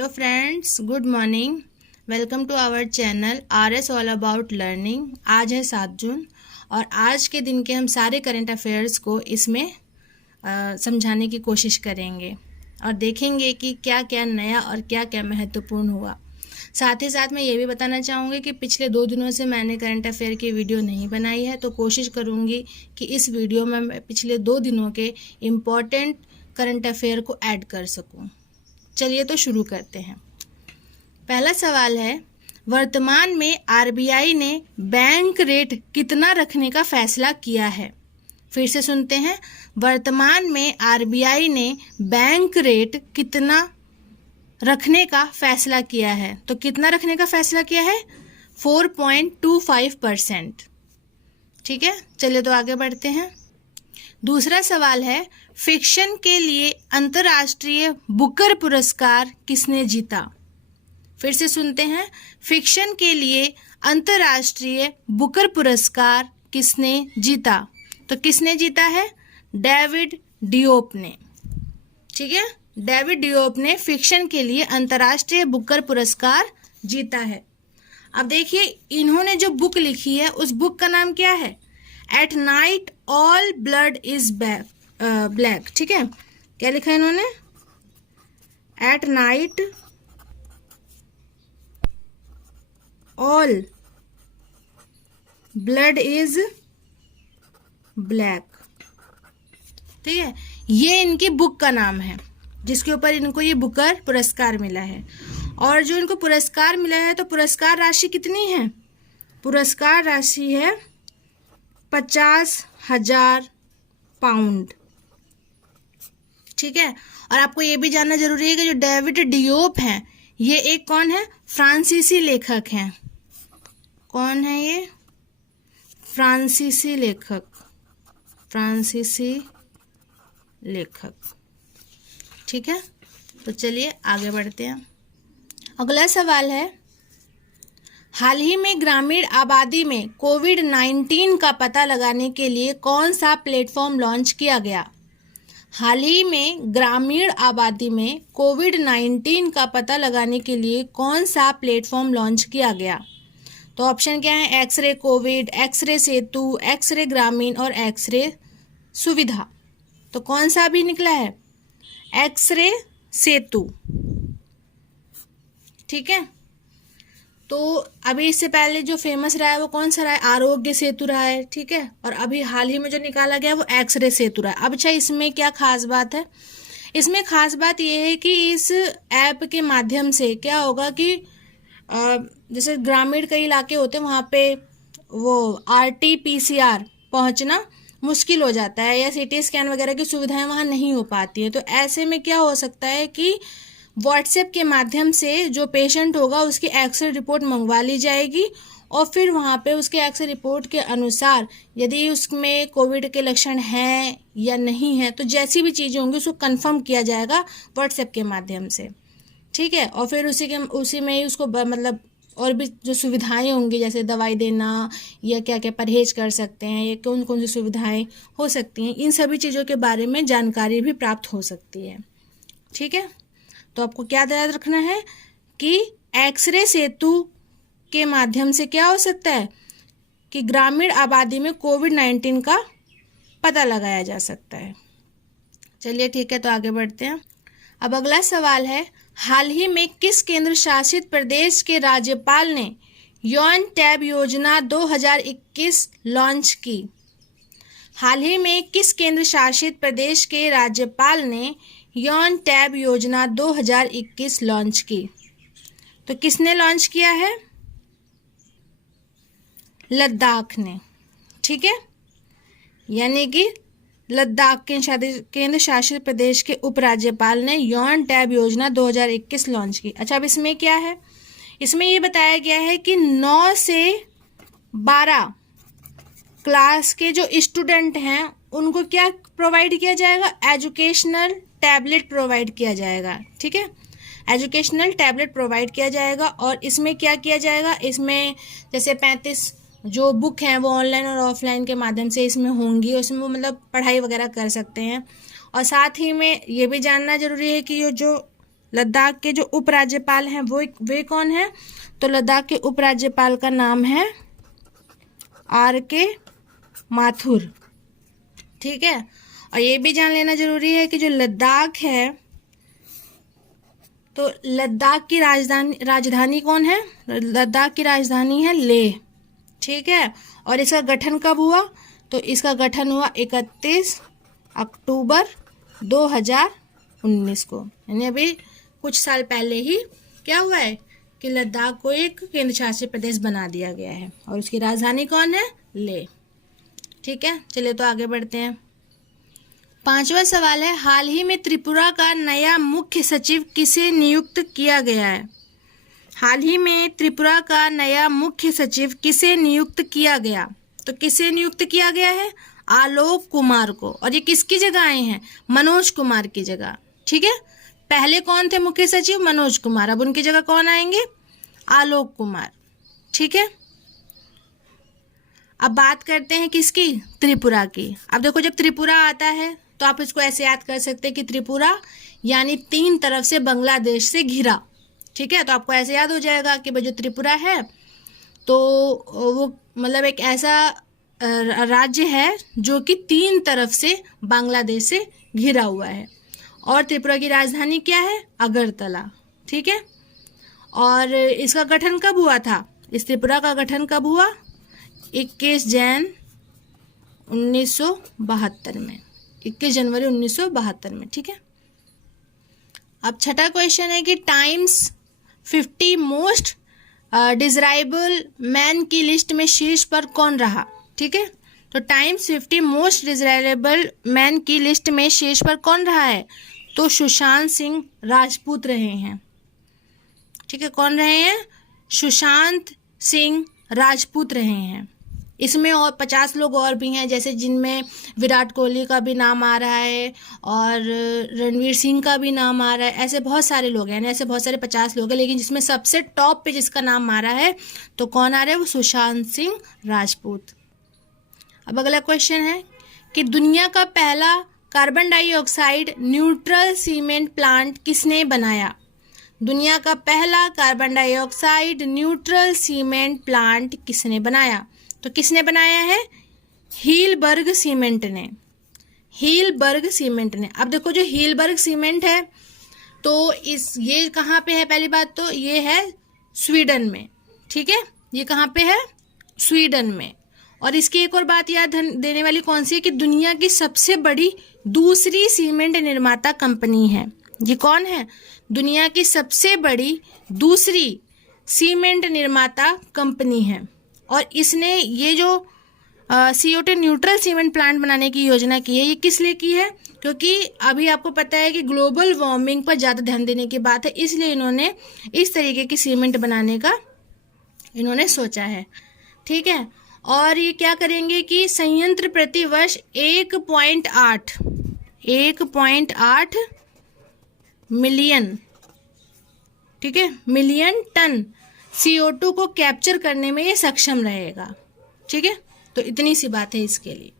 Hello friends, good morning. Welcome to our channel RS all about learning. आज है 7 जून और आज के दिन के हम सारे करंट अफेयर्स को इसमें समझाने की कोशिश करेंगे और देखेंगे कि क्या क्या नया और क्या क्या महत्वपूर्ण हुआ। साथ ही साथ मैं ये भी बताना चाहूँगी कि पिछले 2 दिनों से मैंने करंट अफेयर की वीडियो नहीं बनाई है, तो कोशिश करूँगी कि इस वीडियो में मैं पिछले 2 दिनों के इम्पॉर्टेंट करंट अफेयर को ऐड कर सकूँ। चलिए तो शुरू करते हैं। पहला सवाल है, वर्तमान में RBI ने बैंक रेट कितना रखने का फैसला किया है? फिर से सुनते हैं, वर्तमान में RBI ने बैंक रेट कितना रखने का फैसला किया है? तो कितना रखने का फैसला किया है? 4.25%। ठीक है, चलिए तो आगे बढ़ते हैं। दूसरा सवाल है, फिक्शन के लिए अंतर्राष्ट्रीय बुकर पुरस्कार किसने जीता? फिर से सुनते हैं, फिक्शन के लिए अंतर्राष्ट्रीय बुकर पुरस्कार किसने जीता? तो किसने जीता है? डेविड डियोप ने। ठीक है, डेविड डियोप ने फिक्शन के लिए अंतर्राष्ट्रीय बुकर पुरस्कार जीता है। अब देखिए, इन्होंने जो बुक लिखी है उस बुक का नाम क्या है? At night all blood is black. ठीक है, क्या लिखा है इन्होंने? At night all blood is black. ठीक है, ये इनकी बुक का नाम है जिसके ऊपर इनको ये बुकर पुरस्कार मिला है। और जो इनको पुरस्कार मिला है, तो पुरस्कार राशि कितनी है? पुरस्कार राशि है 50,000 पाउंड। ठीक है, और आपको ये भी जानना जरूरी है कि जो डेविड डियोप हैं, ये एक कौन है? फ्रांसीसी लेखक हैं। कौन है ये? फ्रांसीसी लेखक। फ्रांसीसी लेखक। ठीक है, तो चलिए आगे बढ़ते हैं। अगला सवाल है, हाल ही में ग्रामीण आबादी में कोविड-19 का पता लगाने के लिए कौन सा प्लेटफॉर्म लॉन्च किया गया? हाल ही में ग्रामीण आबादी में कोविड-19 का पता लगाने के लिए कौन सा प्लेटफॉर्म लॉन्च किया गया? तो ऑप्शन क्या है? एक्सरे कोविड, एक्सरे सेतु, एक्सरे ग्रामीण और एक्सरे सुविधा। तो कौन सा अभी निकला है? एक्सरे सेतु। ठीक है, तो अभी इससे पहले जो फेमस रहा है वो कौन सा रहा है? आरोग्य सेतु रहा है। ठीक है, और अभी हाल ही में जो निकाला गया वो एक्सरे सेतु रहा है। अब अच्छा, इसमें क्या खास बात है? इसमें खास बात ये है कि इस ऐप के माध्यम से क्या होगा कि जैसे ग्रामीण कई इलाके होते हैं, वहाँ पे वो RT-PCR पहुँचना मुश्किल हो जाता है, या CT स्कैन वगैरह की सुविधाएं वहाँ नहीं हो पाती है। तो ऐसे में क्या हो सकता है कि व्हाट्सएप के माध्यम से जो पेशेंट होगा उसकी एक्सरे रिपोर्ट मंगवा ली जाएगी और फिर वहाँ पे उसके एक्सरे रिपोर्ट के अनुसार यदि उसमें कोविड के लक्षण हैं या नहीं है, तो जैसी भी चीज़ें होंगी उसको कंफर्म किया जाएगा व्हाट्सएप के माध्यम से। ठीक है, और फिर उसी में ही उसको मतलब और भी जो सुविधाएं होंगी, जैसे दवाई देना या क्या क्या परहेज कर सकते हैं, या कौन कौन सी सुविधाएं हो सकती हैं, इन सभी चीज़ों के बारे में जानकारी भी प्राप्त हो सकती है। ठीक है, तो आपको क्या याद रखना है कि एक्सरे सेतु के माध्यम से क्या हो सकता है कि ग्रामीण आबादी में कोविड-19 का पता लगाया जा सकता है। चलिए ठीक है, तो आगे बढ़ते हैं। अब अगला सवाल है, हाल ही में किस केंद्र शासित प्रदेश के राज्यपाल ने यौन टैब योजना 2021 लॉन्च की? हाल ही में किस केंद्र शासित प्रदेश के राज्यपाल ने यौन टैब योजना 2021 लॉन्च की? तो किसने लॉन्च किया है? लद्दाख ने। ठीक है, यानी कि लद्दाख के केंद्र शासित प्रदेश के उपराज्यपाल ने यौन टैब योजना 2021 लॉन्च की। अच्छा, अब इसमें क्या है? इसमें ये बताया गया है कि 9 से 12 क्लास के जो स्टूडेंट हैं उनको क्या प्रोवाइड किया जाएगा? एजुकेशनल टैबलेट प्रोवाइड किया जाएगा। ठीक है, एजुकेशनल टैबलेट प्रोवाइड किया जाएगा। और इसमें क्या किया जाएगा? इसमें जैसे 35 जो बुक हैं वो ऑनलाइन और ऑफलाइन के माध्यम से इसमें होंगी, उसमें वो मतलब पढ़ाई वगैरह कर सकते हैं। और साथ ही में ये भी जानना जरूरी है कि ये जो लद्दाख के जो उपराज्यपाल हैं वे कौन है? तो लद्दाख के उपराज्यपाल का नाम है RK माथुर। ठीक है, और ये भी जान लेना जरूरी है कि जो लद्दाख है तो लद्दाख की राजधानी कौन है? लद्दाख की राजधानी है लेह। ठीक है, और इसका गठन कब हुआ? तो इसका गठन हुआ 31 अक्टूबर 2019 को, यानी अभी कुछ साल पहले ही क्या हुआ है कि लद्दाख को एक केंद्र शासित प्रदेश बना दिया गया है और उसकी राजधानी कौन है? लेह। ठीक है, चलिए तो आगे बढ़ते हैं। 5वां सवाल है, हाल ही में त्रिपुरा का नया मुख्य सचिव किसे नियुक्त किया गया है? हाल ही में त्रिपुरा का नया मुख्य सचिव किसे नियुक्त किया गया? तो किसे नियुक्त किया गया है? आलोक कुमार को। और ये किसकी जगह आए हैं? मनोज कुमार की जगह। ठीक है, पहले कौन थे मुख्य सचिव? मनोज कुमार, अब उनकी जगह कौन आएंगे? आलोक कुमार। ठीक है, अब बात करते हैं किसकी? त्रिपुरा की। अब देखो, जब त्रिपुरा आता है तो आप इसको ऐसे याद कर सकते हैं कि त्रिपुरा यानी 3 तरफ से बांग्लादेश से घिरा। ठीक है, तो आपको ऐसे याद हो जाएगा कि भाई जो त्रिपुरा है तो वो मतलब एक ऐसा राज्य है जो कि 3 तरफ से बांग्लादेश से घिरा हुआ है। और त्रिपुरा की राजधानी क्या है? अगरतला। ठीक है, और इसका गठन कब हुआ था? इस त्रिपुरा का गठन कब हुआ? 21 जनवरी 1972 में, 21 जनवरी 1972 में। ठीक है, अब छठा क्वेश्चन है कि टाइम्स 50 मोस्ट डिजराइबल मैन की लिस्ट में शीर्ष पर कौन रहा? ठीक है, तो टाइम्स 50 मोस्ट डिजराइबल मैन की लिस्ट में शीर्ष पर कौन रहा है? तो सुशांत सिंह राजपूत रहे हैं। ठीक है, कौन रहे हैं? सुशांत सिंह राजपूत रहे हैं। इसमें और 50 लोग और भी हैं, जैसे जिनमें विराट कोहली का भी नाम आ रहा है और रणवीर सिंह का भी नाम आ रहा है। ऐसे बहुत सारे लोग हैं, ऐसे बहुत सारे 50 लोग हैं, लेकिन जिसमें सबसे टॉप पे जिसका नाम आ रहा है तो कौन आ रहा है? वो सुशांत सिंह राजपूत। अब अगला क्वेश्चन है कि दुनिया का पहला carbon dioxide neutral cement plant किसने बनाया? दुनिया का पहला carbon dioxide neutral cement plant किसने बनाया? तो किसने बनाया है? हीलबर्ग सीमेंट ने। हीलबर्ग सीमेंट ने। अब देखो, जो हीलबर्ग सीमेंट है तो ये कहाँ पे है? पहली बात तो ये है स्वीडन में। ठीक है, ये कहाँ पे है? स्वीडन में। और इसकी एक और बात याद देने वाली कौन सी है कि दुनिया की सबसे बड़ी दूसरी सीमेंट निर्माता कंपनी है। ये कौन है? दुनिया की सबसे बड़ी दूसरी सीमेंट निर्माता कंपनी है। और इसने ये जो CO2 न्यूट्रल सीमेंट प्लांट बनाने की योजना की है, ये किस लिए की है? क्योंकि अभी आपको पता है कि ग्लोबल वार्मिंग पर ज़्यादा ध्यान देने की बात है, इसलिए इन्होंने इस तरीके की सीमेंट बनाने का इन्होंने सोचा है। ठीक है, और ये क्या करेंगे कि संयंत्र प्रति वर्ष 1.8 मिलियन, ठीक है, मिलियन टन CO2 को कैप्चर करने में ये सक्षम रहेगा। ठीक है, तो इतनी सी बात है इसके लिए।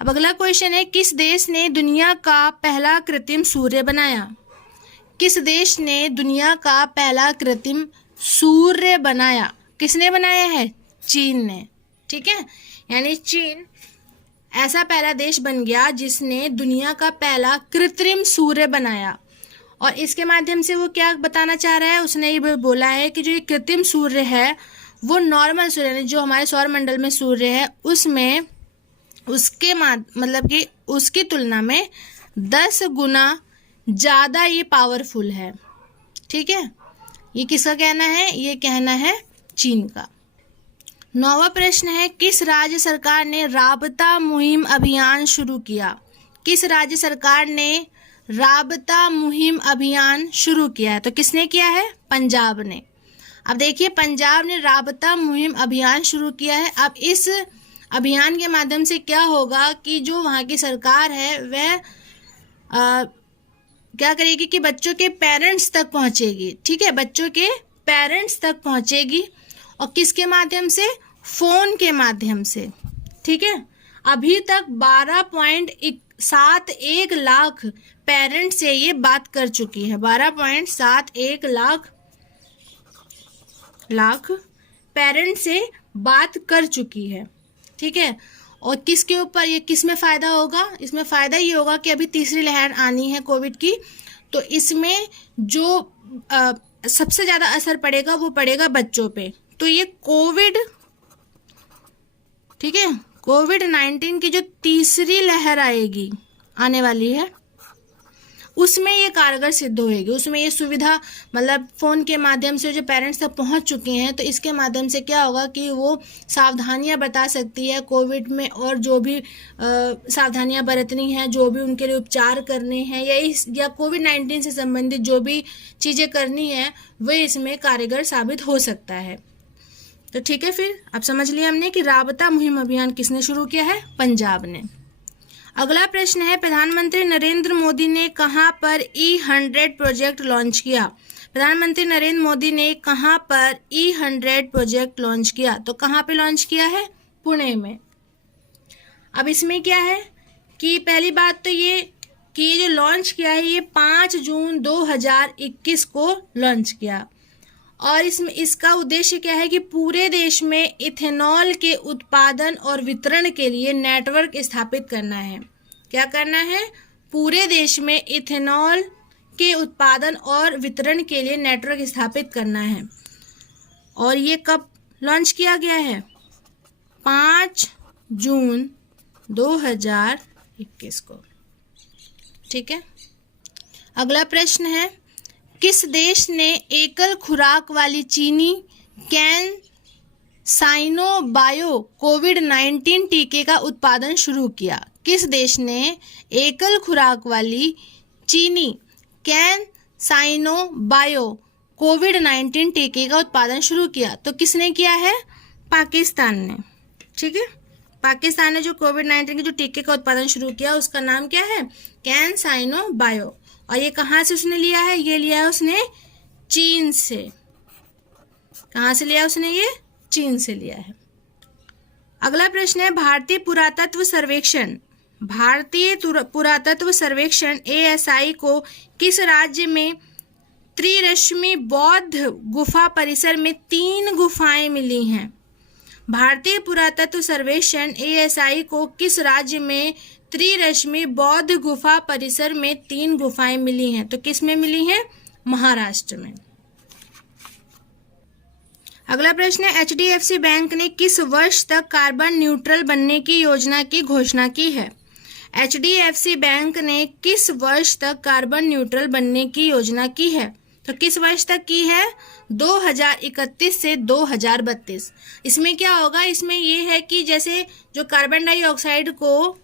अब अगला क्वेश्चन है, किस देश ने दुनिया का पहला कृत्रिम सूर्य बनाया? किस देश ने दुनिया का पहला कृत्रिम सूर्य बनाया? किसने बनाया है? चीन ने। ठीक है, यानी चीन ऐसा पहला देश बन गया जिसने दुनिया का पहला कृत्रिम सूर्य बनाया। और इसके माध्यम से वो क्या बताना चाह रहा है? उसने ये बोला है कि जो ये कृत्रिम सूर्य है वो नॉर्मल सूर्य जो हमारे सौरमंडल में सूर्य है उसमें उसके मतलब कि उसकी तुलना में 10 गुना ज़्यादा ये पावरफुल है। ठीक है, ये किसका कहना है? ये कहना है चीन का। 9वां प्रश्न है, किस राज्य सरकार ने राबता मुहिम अभियान शुरू किया? किस राज्य सरकार ने राबता मुहिम अभियान शुरू किया है? तो किसने किया है? पंजाब ने। अब देखिए, पंजाब ने राबता मुहिम अभियान शुरू किया है। अब इस अभियान के माध्यम से क्या होगा कि जो वहाँ की सरकार है वह क्या करेगी कि बच्चों के पेरेंट्स तक पहुँचेगी। ठीक है, बच्चों के पेरेंट्स तक पहुँचेगी। और किसके माध्यम से? फोन के माध्यम से। ठीक है, अभी तक 12.71 लाख पेरेंट से ये बात कर चुकी है। 12.71 लाख पेरेंट से बात कर चुकी है, ठीक है। और किसके ऊपर, ये किस में फ़ायदा होगा? इसमें फ़ायदा ये होगा कि अभी तीसरी लहर आनी है कोविड की, तो इसमें जो सबसे ज़्यादा असर पड़ेगा वो पड़ेगा बच्चों पे। तो ये कोविड, ठीक है, कोविड-19 की जो तीसरी लहर आएगी, आने वाली है, उसमें ये कारगर सिद्ध होएगी। उसमें ये सुविधा, मतलब फ़ोन के माध्यम से जो पेरेंट्स तक पहुंच चुके हैं, तो इसके माध्यम से क्या होगा कि वो सावधानियां बता सकती है कोविड में, और जो भी सावधानियां बरतनी है, जो भी उनके लिए उपचार करने हैं, या कोविड-19 से संबंधित जो भी चीज़ें करनी है, वो इसमें कारगर साबित हो सकता है। तो ठीक है, फिर अब समझ लिया हमने कि राबता मुहिम अभियान किसने शुरू किया है? पंजाब ने। अगला प्रश्न है, प्रधानमंत्री नरेंद्र मोदी ने कहां पर E100 प्रोजेक्ट लॉन्च किया? प्रधानमंत्री नरेंद्र मोदी ने कहां पर E100 प्रोजेक्ट लॉन्च किया? तो कहां पे लॉन्च किया है? पुणे में। अब इसमें क्या है कि पहली बात तो ये कि ये जो लॉन्च किया है, ये 5 जून 2021 को लॉन्च किया, और इसमें इसका उद्देश्य क्या है कि पूरे देश में इथेनॉल के उत्पादन और वितरण के लिए नेटवर्क स्थापित करना है। क्या करना है? पूरे देश में इथेनॉल के उत्पादन और वितरण के लिए नेटवर्क स्थापित करना है। और ये कब लॉन्च किया गया है? 5 जून 2021 को, ठीक है। अगला प्रश्न है, किस देश ने एकल खुराक वाली चीनी कैन साइनो बायो कोविड-19 टीके का उत्पादन शुरू किया? किस देश ने एकल खुराक वाली चीनी कैन साइनो बायो कोविड-19 टीके का उत्पादन शुरू किया? तो किसने किया है? पाकिस्तान ने, ठीक है। पाकिस्तान ने जो कोविड-19 के जो टीके का उत्पादन शुरू किया, उसका नाम क्या है? कैन साइनो बायो। और ये कहाँ से उसने लिया है? ये लिया है उसने चीन से। कहाँ से लिया उसने? ये चीन से लिया है। अगला प्रश्न है, भारतीय पुरातत्व सर्वेक्षण ASI को किस राज्य में त्रिरश्मि बौद्ध गुफा परिसर में 3 गुफाएं मिली हैं? भारतीय पुरातत्व सर्वेक्षण ASI को किस राज्य में त्रिरश्मि बौद्ध गुफा परिसर में 3 गुफाएं मिली हैं? तो किस में मिली हैं? महाराष्ट्र में। अगला प्रश्न है, HDFC बैंक ने किस वर्ष तक कार्बन न्यूट्रल बनने की योजना की घोषणा की है? HDFC बैंक ने किस वर्ष तक कार्बन न्यूट्रल बनने की योजना की है? तो किस वर्ष तक की है? 2031 से 2032। इसमें क्या होगा? इसमें ये है कि जैसे जो कार्बन डाइऑक्साइड को,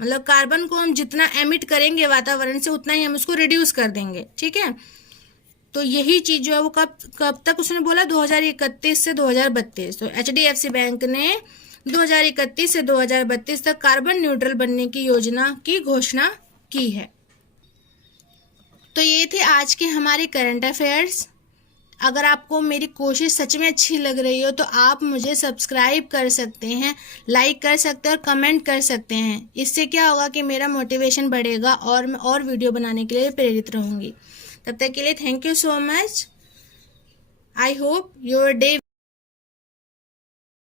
मतलब कार्बन को हम जितना एमिट करेंगे वातावरण से, उतना ही हम उसको रिड्यूस कर देंगे, ठीक है। तो यही चीज जो है वो कब तक उसने बोला? 2031 से 2032। तो HDFC बैंक ने 2031 से 2032 तक कार्बन न्यूट्रल बनने की योजना की घोषणा की है। तो ये थे आज के हमारे करंट अफेयर्स। अगर आपको मेरी कोशिश सच में अच्छी लग रही हो तो आप मुझे सब्सक्राइब कर सकते हैं, लाइक कर सकते हैं और कमेंट कर सकते हैं। इससे क्या होगा कि मेरा मोटिवेशन बढ़ेगा और मैं और वीडियो बनाने के लिए प्रेरित रहूँगी। तब तक के लिए thank you so much. I hope your day